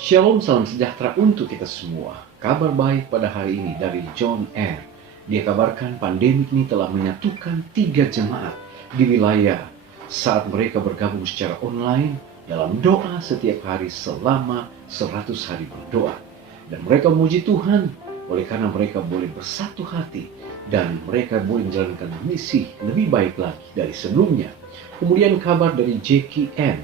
Shalom, salam sejahtera untuk kita semua. Kabar baik pada hari ini dari John R. Dia kabarkan pandemi ini telah menyatukan 3 jemaat di wilayah saat mereka bergabung secara online dalam doa setiap hari selama 100 hari berdoa. Dan mereka memuji Tuhan oleh karena mereka boleh bersatu hati dan mereka boleh menjalankan misi lebih baik lagi dari sebelumnya. Kemudian kabar dari JKN,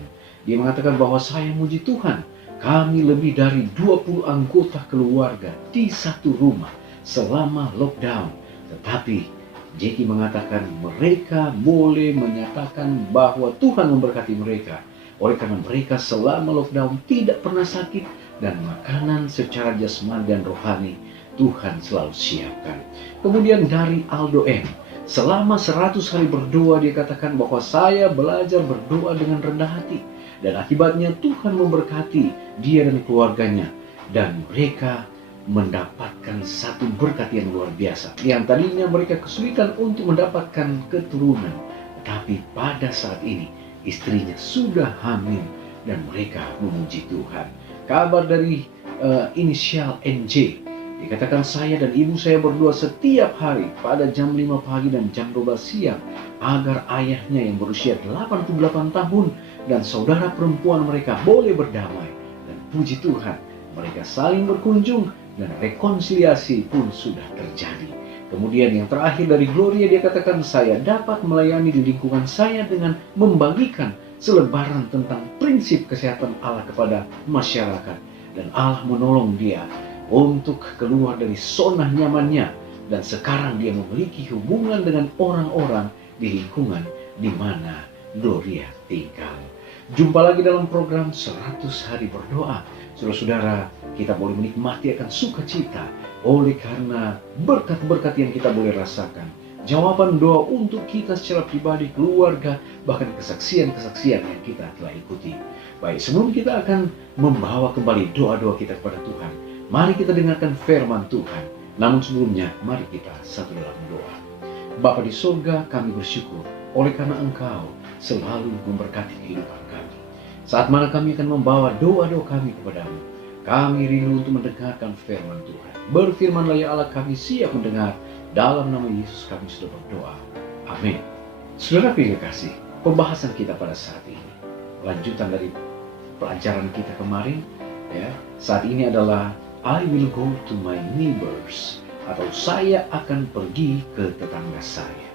dia mengatakan bahwa saya memuji Tuhan, kami lebih dari 20 anggota keluarga di satu rumah selama lockdown. Tetapi Jeki mengatakan mereka boleh menyatakan bahwa Tuhan memberkati mereka. Oleh karena mereka selama lockdown tidak pernah sakit dan makanan secara jasmani dan rohani Tuhan selalu siapkan. Kemudian dari Aldo M, selama 100 hari berdoa dia katakan bahwa saya belajar berdoa dengan rendah hati. Dan akibatnya Tuhan memberkati dia dan keluarganya. Dan mereka mendapatkan satu berkat yang luar biasa. Yang tadinya mereka kesulitan untuk mendapatkan keturunan. Tetapi pada saat ini istrinya sudah hamil dan mereka memuji Tuhan. Kabar dari inisial NJ. Dikatakan saya dan ibu saya berdoa setiap hari pada jam 5 pagi dan jam 12 siang agar ayahnya yang berusia 88 tahun dan saudara perempuan mereka boleh berdamai. Dan puji Tuhan, mereka saling berkunjung dan rekonsiliasi pun sudah terjadi. Kemudian yang terakhir dari Gloria, dia katakan saya dapat melayani di lingkungan saya dengan membagikan selebaran tentang prinsip kesehatan Allah kepada masyarakat. Dan Allah menolong dia untuk keluar dari zona nyamannya. Dan sekarang dia memiliki hubungan dengan orang-orang di lingkungan di mana Gloria tinggal. Jumpa lagi dalam program 100 hari berdoa. Saudara-saudara, kita boleh menikmati akan sukacita oleh karena berkat-berkat yang kita boleh rasakan. Jawaban doa untuk kita secara pribadi, keluarga, bahkan kesaksian-kesaksian yang kita telah ikuti. Baik, sebelum kita akan membawa kembali doa-doa kita kepada Tuhan, mari kita dengarkan firman Tuhan. Namun sebelumnya, mari kita satu dalam doa. Bapa di surga, kami bersyukur oleh karena Engkau selalu memberkati kehidupan kami. Saat mana kami akan membawa doa-doa kami kepadamu, kami rindu untuk mendengarkan firman Tuhan. Berfirmanlah ya Allah, kami siap mendengar. Dalam nama Yesus kami sudah berdoa. Amin. Saudara yang kasih, pembahasan kita pada saat ini, lanjutan dari pelajaran kita kemarin, ya, saat ini adalah I will go to my neighbors, atau saya akan pergi ke tetangga saya.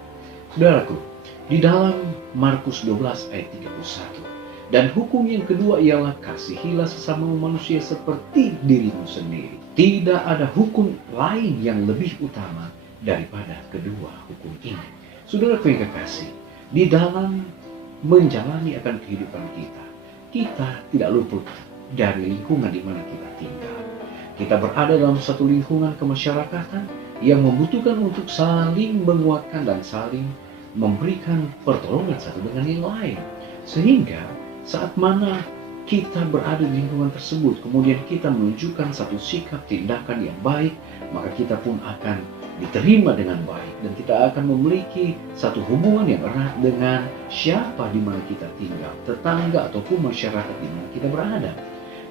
Saudaraku, di dalam Markus 12 ayat 31, dan hukum yang kedua ialah kasihilah sesama manusia seperti dirimu sendiri. Tidak ada hukum lain yang lebih utama daripada kedua hukum ini. Saudaraku yang kekasih, di dalam menjalani akan kehidupan kita tidak luput dari lingkungan di mana kita tinggal. Kita berada dalam satu lingkungan kemasyarakatan yang membutuhkan untuk saling menguatkan dan saling memberikan pertolongan satu dengan yang lain. Sehingga saat mana kita berada di lingkungan tersebut, kemudian kita menunjukkan satu sikap tindakan yang baik, maka kita pun akan diterima dengan baik dan kita akan memiliki satu hubungan yang erat dengan siapa di mana kita tinggal, tetangga ataupun masyarakat di mana kita berada.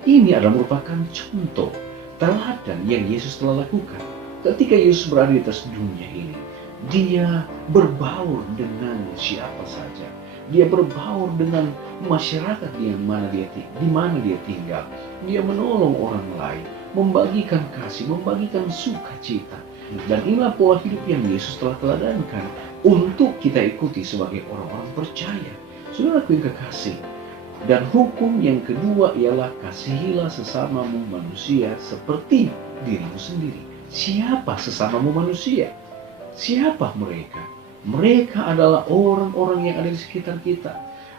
Ini adalah merupakan contoh teladan yang Yesus telah lakukan. Ketika Yesus berada di atas dunia ini, dia berbaur dengan siapa saja. Dia berbaur dengan masyarakat di mana dia tinggal. Dia menolong orang lain, membagikan kasih, membagikan sukacita. Dan inilah pola hidup yang Yesus telah teladankan untuk kita ikuti sebagai orang-orang percaya. Saudaraku yang kekasih, dan hukum yang kedua ialah kasihilah sesamamu manusia seperti dirimu sendiri. Siapa sesamamu manusia? Siapa mereka? Mereka adalah orang-orang yang ada di sekitar kita.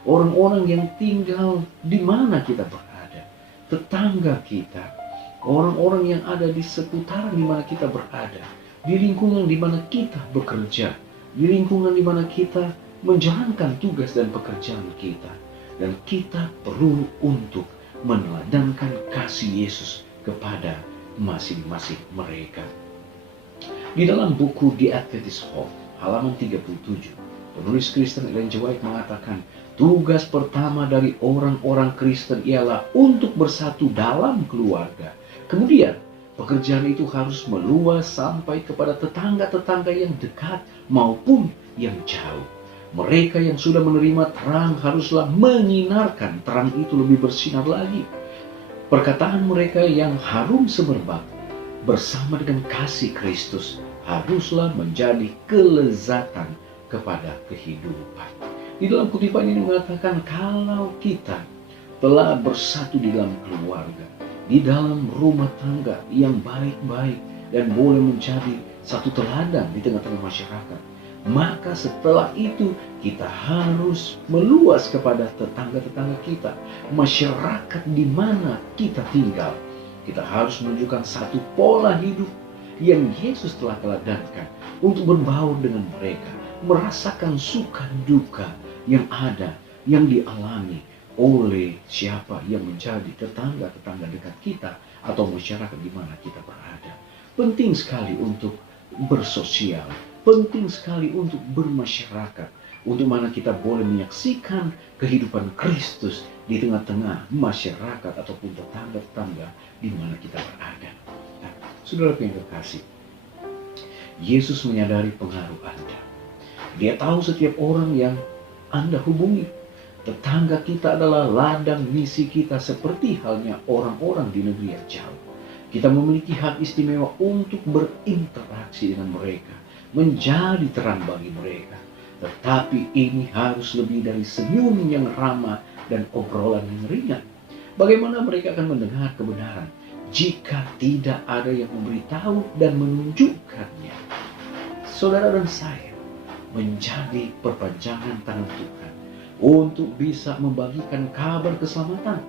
Orang-orang yang tinggal di mana kita berada. Tetangga kita. Orang-orang yang ada di seputaran di mana kita berada. Di lingkungan di mana kita bekerja. Di lingkungan di mana kita menjalankan tugas dan pekerjaan kita. Dan kita perlu untuk meneladankan kasih Yesus kepada masing-masing mereka. Di dalam buku The Adventist Home, halaman 37, Penulis Kristen Ellen G. White mengatakan, tugas pertama dari orang-orang Kristen ialah untuk bersatu dalam keluarga. Kemudian, pekerjaan itu harus meluas sampai kepada tetangga-tetangga yang dekat maupun yang jauh. Mereka yang sudah menerima terang haruslah menyinarkan terang itu lebih bersinar lagi. Perkataan mereka yang harum semerbak bersama dengan kasih Kristus haruslah menjadi kelezatan kepada kehidupan. Di dalam kutipan ini mengatakan, kalau kita telah bersatu di dalam keluarga, di dalam rumah tangga yang baik-baik dan boleh menjadi satu teladan di tengah-tengah masyarakat, maka setelah itu kita harus meluas kepada tetangga-tetangga kita, masyarakat di mana kita tinggal. Kita harus menunjukkan satu pola hidup yang Yesus telah teladankan untuk berbaur dengan mereka, merasakan suka duka yang ada, yang dialami oleh siapa yang menjadi tetangga-tetangga dekat kita atau masyarakat di mana kita berada. Penting sekali untuk bersosial, penting sekali untuk bermasyarakat, untuk mana kita boleh menyaksikan kehidupan Kristus di tengah-tengah masyarakat ataupun tetangga-tetangga di mana kita berada. Nah, saudara yang terkasih, Yesus menyadari pengaruh Anda. Dia tahu setiap orang yang Anda hubungi. Tetangga kita adalah ladang misi kita, seperti halnya orang-orang di negeri yang jauh. Kita memiliki hak istimewa untuk berinteraksi dengan mereka, menjadi terang bagi mereka. Tetapi ini harus lebih dari senyum yang ramah dan obrolan yang ringan. Bagaimana mereka akan mendengar kebenaran jika tidak ada yang memberitahu dan menunjukkannya? Saudara dan saya menjadi perpanjangan tangan Tuhan untuk bisa membagikan kabar keselamatan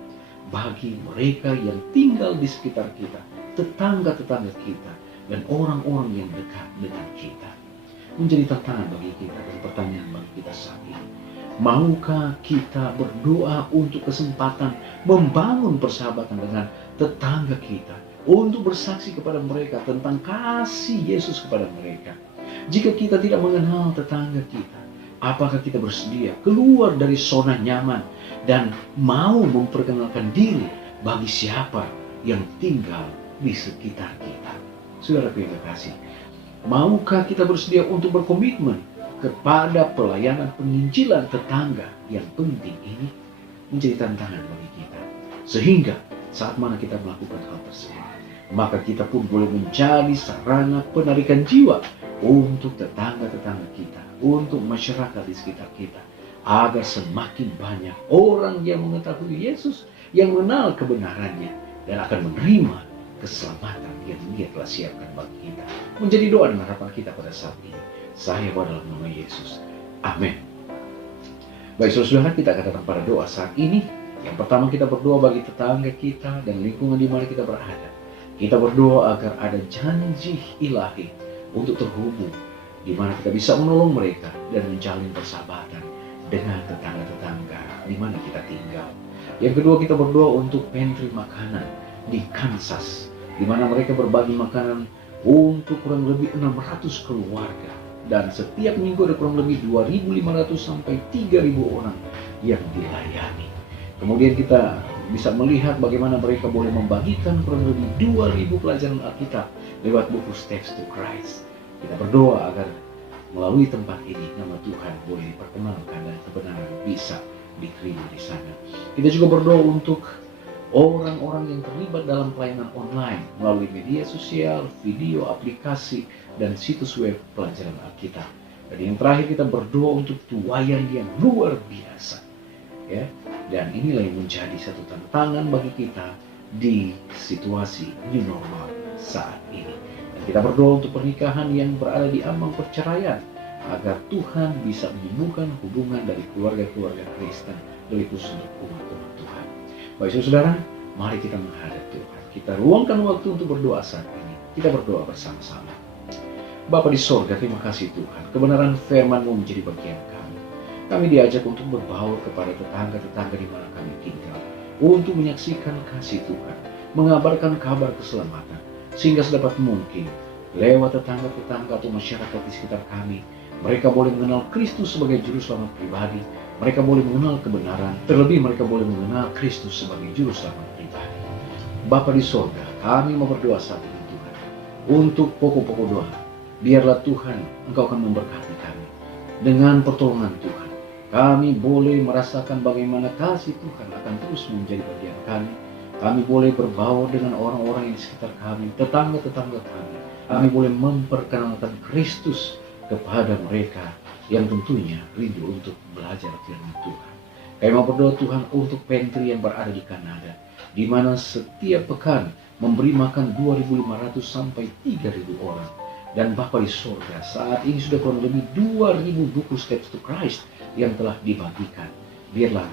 bagi mereka yang tinggal di sekitar kita, tetangga-tetangga kita, dan orang-orang yang dekat dengan kita. Menjadi tantangan bagi kita dan pertanyaan bagi kita saat ini. Maukah kita berdoa untuk kesempatan membangun persahabatan dengan tetangga kita, untuk bersaksi kepada mereka tentang kasih Yesus kepada mereka? Jika kita tidak mengenal tetangga kita, apakah kita bersedia keluar dari zona nyaman dan mau memperkenalkan diri bagi siapa yang tinggal di sekitar kita? Saudara yang terkasih, maukah kita bersedia untuk berkomitmen kepada pelayanan penginjilan tetangga yang penting ini? Menjadi tantangan bagi kita, sehingga saat mana kita melakukan hal tersebut, maka kita pun boleh menjadi sarana penarikan jiwa untuk tetangga-tetangga kita, untuk masyarakat di sekitar kita, agar semakin banyak orang yang mengetahui Yesus, yang mengenal kebenarannya, dan akan menerima keselamatan yang Dia telah siapkan bagi kita. Menjadi doa dan harapan kita pada saat ini. Saya dalam nama Yesus. Amin. Baik saudara, kita akan datang pada doa saat ini. Yang pertama, kita berdoa bagi tetangga kita dan lingkungan di mana kita berada. Kita berdoa agar ada janji ilahi untuk terhubung, di mana kita bisa menolong mereka dan menjalin persahabatan dengan tetangga-tetangga di mana kita tinggal. Yang kedua, kita berdoa untuk pantry makanan di Kansas, di mana mereka berbagi makanan untuk kurang lebih 600 keluarga, dan setiap minggu ada kurang lebih 2.500 sampai 3.000 orang yang dilayani. Kemudian kita bisa melihat bagaimana mereka boleh membagikan kurang lebih 2.000 pelajaran Alkitab lewat buku Steps to Christ. Kita berdoa agar melalui tempat ini nama Tuhan boleh diperkenalkan dan kebenaran bisa diterima di sana. Kita juga berdoa untuk orang-orang yang terlibat dalam pelayanan online melalui media sosial, video, aplikasi, dan situs web pelajaran Alkitab. Dan yang terakhir, kita berdoa untuk tuayan yang luar biasa, ya. Dan inilah yang menjadi satu tantangan bagi kita di situasi new normal saat ini. Dan kita berdoa untuk pernikahan yang berada di ambang perceraian, agar Tuhan bisa menyembuhkan hubungan dari keluarga-keluarga Kristen, dari khusus untuk umat-umat Tuhan. Baik saudara, mari kita menghadap Tuhan. Kita luangkan waktu untuk berdoa saat ini. Kita berdoa bersama-sama. Bapa di sorga, terima kasih Tuhan. Kebenaran firman-Mu menjadi bagian kami. Kami diajak untuk berbaur kepada tetangga-tetangga di mana kami tinggal, untuk menyaksikan kasih Tuhan, mengabarkan kabar keselamatan, sehingga sedapat mungkin lewat tetangga-tetangga atau masyarakat di sekitar kami, Mereka boleh mengenal Kristus sebagai juru selamat pribadi. Mereka boleh mengenal kebenaran. Terlebih mereka boleh mengenal Kristus sebagai juru selamat pribadi. Bapa di sorga, kami mau berdoa saat ini Tuhan. Untuk pokok-pokok doa, biarlah Tuhan Engkau akan memberkati kami. Dengan pertolongan Tuhan, kami boleh merasakan bagaimana kasih Tuhan akan terus menjadi bagian kami. Kami boleh berbaur dengan orang-orang yang di sekitar kami, tetangga-tetangga kami. Kami boleh memperkenalkan Kristus kepada mereka yang tentunya rindu untuk belajar firman Tuhan. Kami mau berdoa Tuhan untuk pantry yang berada di Kanada, di mana setiap pekan memberi makan 2.500 sampai 3.000 orang. Dan Bapa di surga, saat ini sudah kurang lebih 2.000 buku Steps to Christ yang telah dibagikan. Biarlah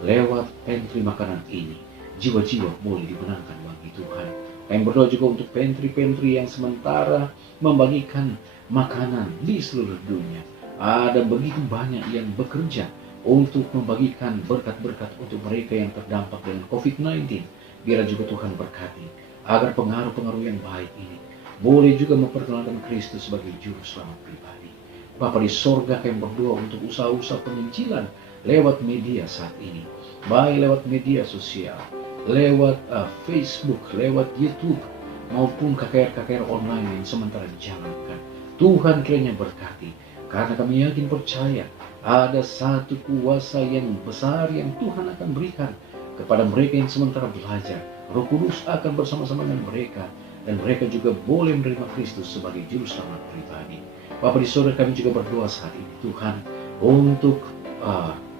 lewat pantry makanan ini, jiwa-jiwa boleh dimenangkan bagi Tuhan. Kami berdoa juga untuk pantry-pantry yang sementara membagikan makanan di seluruh dunia. Ada begitu banyak yang bekerja untuk membagikan berkat-berkat untuk mereka yang terdampak dengan COVID-19. Biar juga Tuhan berkati, agar pengaruh-pengaruh yang baik ini boleh juga memperkenalkan Kristus sebagai juru selamat pribadi. Bapa di sorga, kami berdoa untuk usaha-usaha penginjilan lewat media saat ini, baik lewat media sosial, lewat Facebook, lewat YouTube, maupun KKR-KKR online yang sementara dijalankan. Tuhan kiranya berkati, karena kami yakin percaya ada satu kuasa yang besar yang Tuhan akan berikan kepada mereka yang sementara belajar. Roh Kudus akan bersama-sama dengan mereka, dan mereka juga boleh menerima Kristus sebagai juru selamat pribadi. Bapa di surga, kami juga berdoa saat ini Tuhan untuk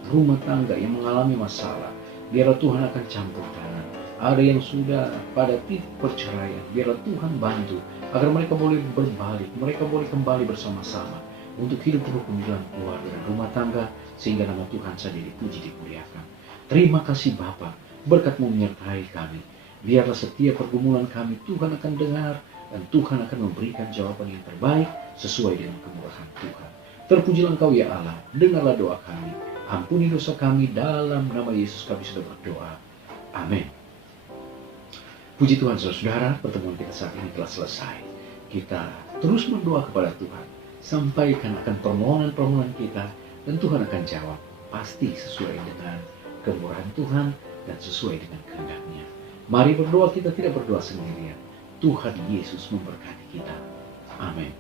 rumah tangga yang mengalami masalah. Biarlah Tuhan akan campur tangan. Ada yang sudah pada titik perceraian, biarlah Tuhan bantu agar mereka boleh berbalik, mereka boleh kembali bersama-sama untuk hidup rukun dalam keluarga dan rumah tangga, sehingga nama Tuhan saja dipuji dimuliakan. Terima kasih Bapa, berkat-Mu menyertai kami. Biarlah setiap pergumulan kami Tuhan akan dengar, dan Tuhan akan memberikan jawaban yang terbaik sesuai dengan kemurahan Tuhan. Terpujilah Engkau ya Allah, dengarlah doa kami. Ampuni dosa kami, dalam nama Yesus kami sudah berdoa. Amin. Puji Tuhan saudara, pertemuan kita saat ini telah selesai. Kita terus berdoa kepada Tuhan, sampaikan akan permohonan-permohonan kita, dan Tuhan akan jawab, pasti sesuai dengan kemurahan Tuhan dan sesuai dengan kehendak-Nya. Mari berdoa, kita tidak berdoa sendirian. Tuhan Yesus memberkati kita. Amin.